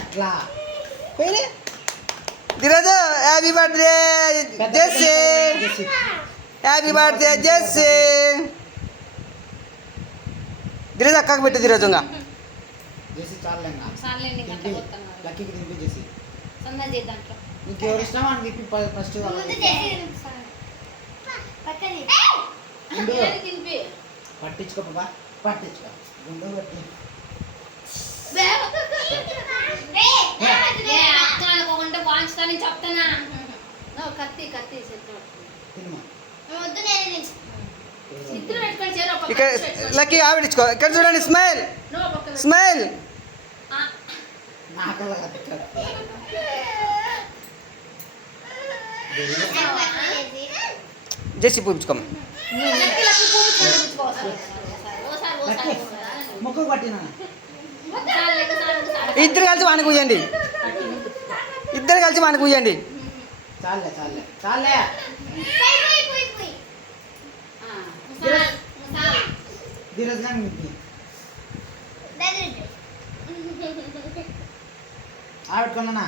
అట్లా Dheeraj happy birthday Jessie, happy birthday Jessie. Dheeraj అక్కకు పెట్టు ధీరజ్. లక్కీకి తినిపి చేసి నీకు ఎవరు ఇష్టం అని తిప్పి ఫస్ట్ పట్టించుకో బాబా, పట్టించుకో గుండు పట్టి చెప్తానా ఇక్కడ లక్కీ ఆవిడించుకో. ఇక్కడ చూడండి, స్మైల్ స్మైల్. నాకల్లా జెస్సీ పూపించుకోమ్మ. ముక్కు పట్టినా ఇద్దరు కలిసి వానికి కూయండి, ఇద్దరు కలిసి వానికి కూయండి. చాలే చాలే చాలే. ధీరజ్ గాని ఆవిడ కొన్నా